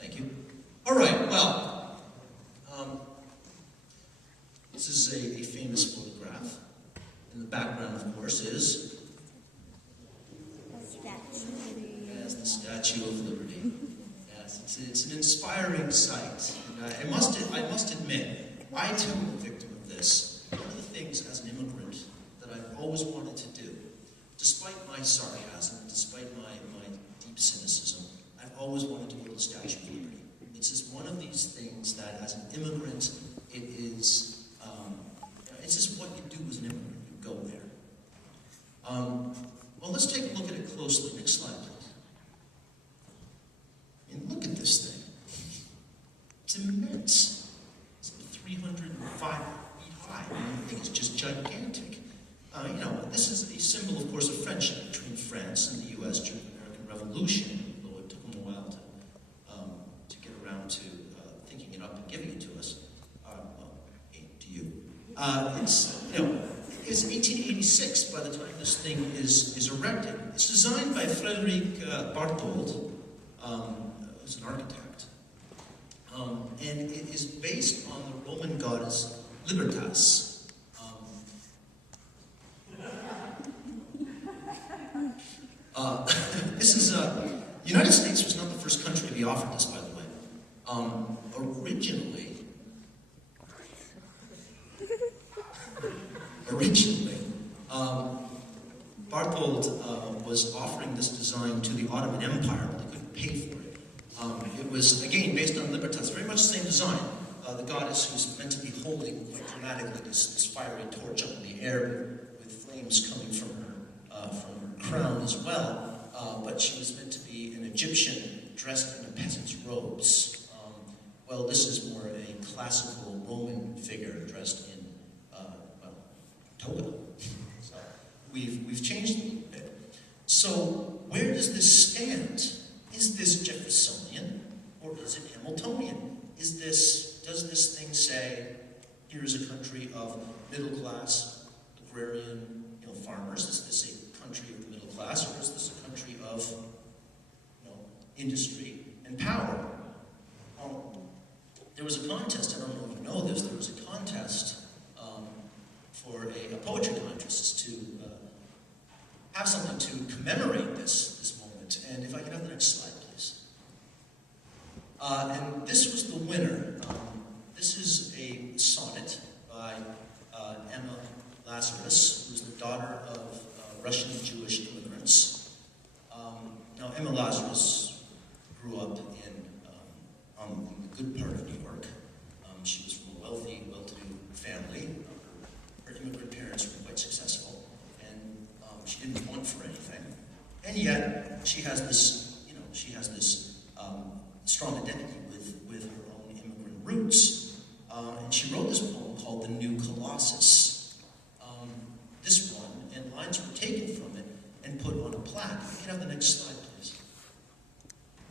Thank you. All right, well, this is a famous photograph. In the background, of course, is the Statue of Liberty. Yes, it's an inspiring sight. And I must admit, I too am a victim of this. One of the things as an immigrant that I've always wanted to do, despite my sarcasm, despite my deep cynicism, I've always wanted to go to the Statue of Liberty. It's just one of these things that, as an immigrant, it is. It's just what you do as an immigrant. You go there. Well, let's take a look at it closely. Next slide, please. I mean, look at this thing. It's immense. It's 305 feet high. I mean, the thing is just gigantic. This is a symbol, of course, of friendship between France and the U.S. during the American Revolution, though it took them a while to get around to thinking it up and giving it to us. To you. It's 1886 by the time this thing is erected. It's designed by Frederic Barthold, who's an architect. And it is based on the Roman goddess Libertas. The United States was not the first country to be offered this, by the way. Originally, Barthold was offering this design to the Ottoman Empire, but they couldn't pay for it. It was, again, based on Libertas, very much the same design. The goddess who's meant to be holding, quite dramatically, this fiery torch up in the air with flames coming from her crown as well. But she was meant to be an Egyptian dressed in a peasant's robes. Well, this is more a classical Roman figure dressed in, toga. So we've changed a little bit. So where does this stand? Is this Jeffersonian or is it Hamiltonian? Does this thing say, here's a country of middle class, agrarian, farmers? Is this a country of the middle class, or is this a country of, industry and power? There was a contest. I don't know if you know this. There was a contest for a poetry contest to have something to commemorate this moment. And if I could have the next slide, please. And this was the winner. This is a sonnet by Emma Lazarus, who's the daughter of Russian Jewish immigrants. Now, Emma Lazarus grew up on the good part of New York. She was from a wealthy, well-to-do family. Her immigrant parents were quite successful, and she didn't want for anything. And yet, she has this, strong identity with her own immigrant roots. And she wrote this poem called The New Colossus. This one, and lines were taken from it and put on a plaque. You can have the next slide, please.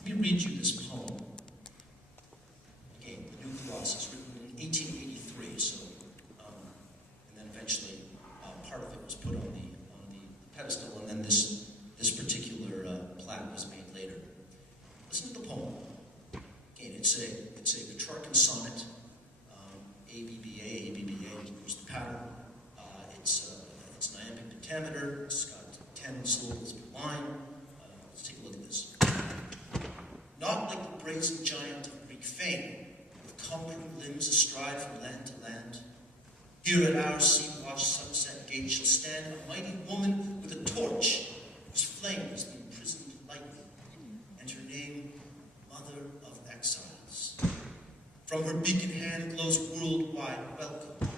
Let me read you this poem. Again, The New Colossus, written in 1883, so, and then eventually part of it was put on the pedestal, and then this particular plaque was made later. Listen to the poem. Again, it's a Petrarchan sonnet, ABBA, here's the pattern. It's an iambic pentameter. It's got 10 syllables per line. Let's take a look at this. Not like the brazen giant of Greek fame, with conquering limbs astride from land to land. Here at our sea-washed sunset gate shall stand a mighty woman with a torch, whose flames the imprisoned lightning, and her name, Mother of Exiles. From her beacon hand glows worldwide welcome.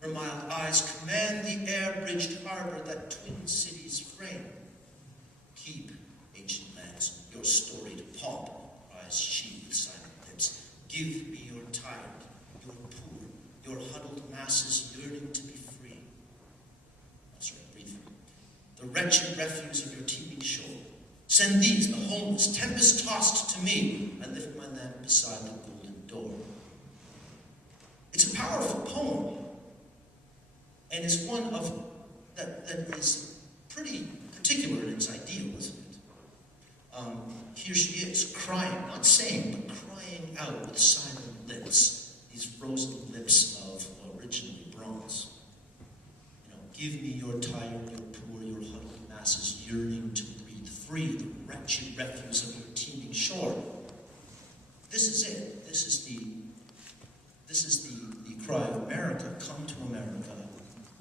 Her mild eyes command the air-bridged harbor that twin cities frame. Keep, ancient lands, your storied pomp, cries she with silent lips. Give me your tired, your poor, your huddled masses yearning to be free. That's right, breathe through. The wretched refuse of your teeming shore. Send these, the homeless, tempest-tossed to me. I lift my lamp beside the golden door. It's a powerful poem. And it's one of that is pretty particular in its ideal, isn't it? Here she is, crying, not saying, but this is it. This is the cry of America. Come to America,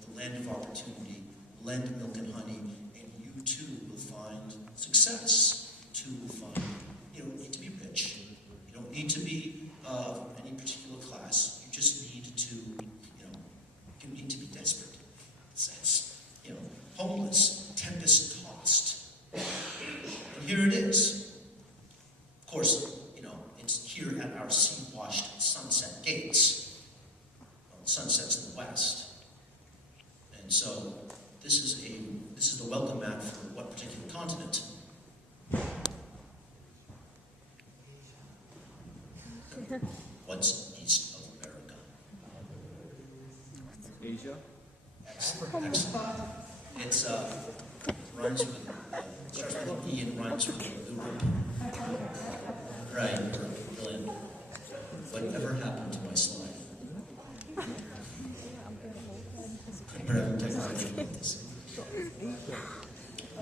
the land of opportunity, the land of milk and honey, and you too will find success. You too will find, you don't need to be rich. You don't need to be of any particular class. You just need to, you need to be desperate. In a sense, homeless, tempest-tossed. And here it is. Of course, it's here at our sea-washed Sunset Gates. Well, sunset's in the west. And so this is the welcome mat for what particular continent? What's east of America? Asia? Excellent. It's rhymes with starts with an E and rhymes with Europe. Right, brilliant. Whatever happened to my slide? We're having technical difficulties.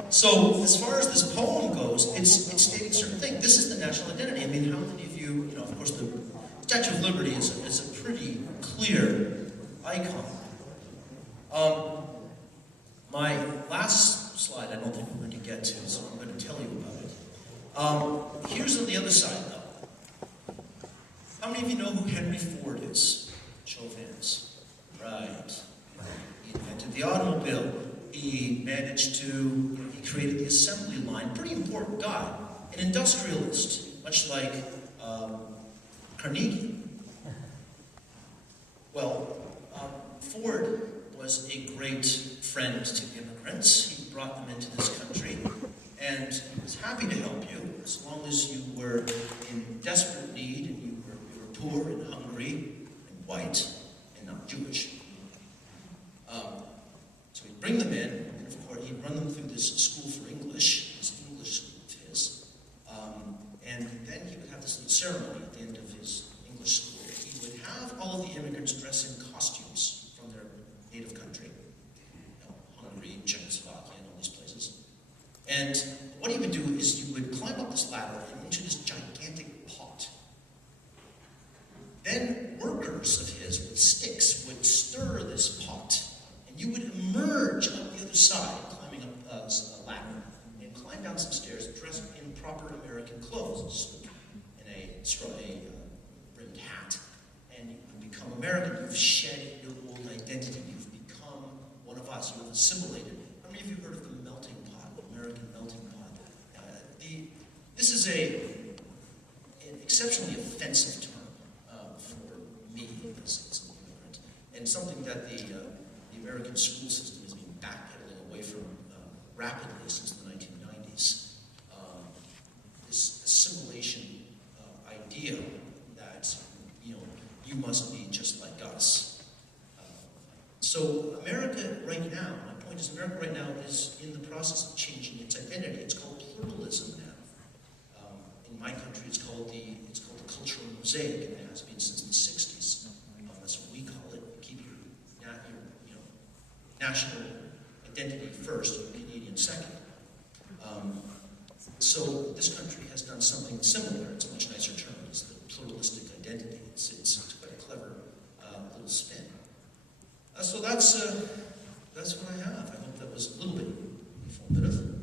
So, as far as this poem goes, it's stating certain things. This is the national identity. I mean, how many of you, of course, the Statue of Liberty is a pretty clear icon. My last slide, I don't think we're going to get to, so I'm going to tell you about it. Here's on the other side, though. How many of you know who Henry Ford is? Show of hands. Right. He invented the automobile. He managed to, he created the assembly line. Pretty important guy. An industrialist, much like Carnegie. Well, Ford was a great friend to immigrants. He brought them into this country, and he was happy to help you as long as you were in desperate need and you were poor and hungry and white and not Jewish. So he'd bring them in, and of course he'd run them through this school for English, this English school of his, and then he would have this little ceremony at the end of his English school. He would have all of the immigrants dress in costumes from their native country, Hungary, Czechoslovakia, and all these places. And what he would do is you would climb up this ladder and into this gigantic pot. Then workers of his with sticks would stir this pot, and you would emerge up the other side, climbing up a ladder, and climb down some stairs dressed in proper American clothes, in a brimmed hat, and you would become American. You've shed your old identity. You've become one of us. You've assimilated. How many of you heard of the melting pot, American melting pot? This is an exceptionally offensive term for me as an immigrant, and something that the American school system has been backpedaling away from rapidly since the 1990s. This assimilation idea that you must be just like us. So America right now, my point is, America right now is in the process of changing its identity. It's called pluralism now. In my country, it's called the cultural mosaic, and it has been since the 60s. That's what we call it. You keep your national identity first, your Canadian second. So this country has done something similar. It's a much nicer term. It's the pluralistic identity. It's quite a clever little spin. So that's what I have. I hope that was a little bit informative.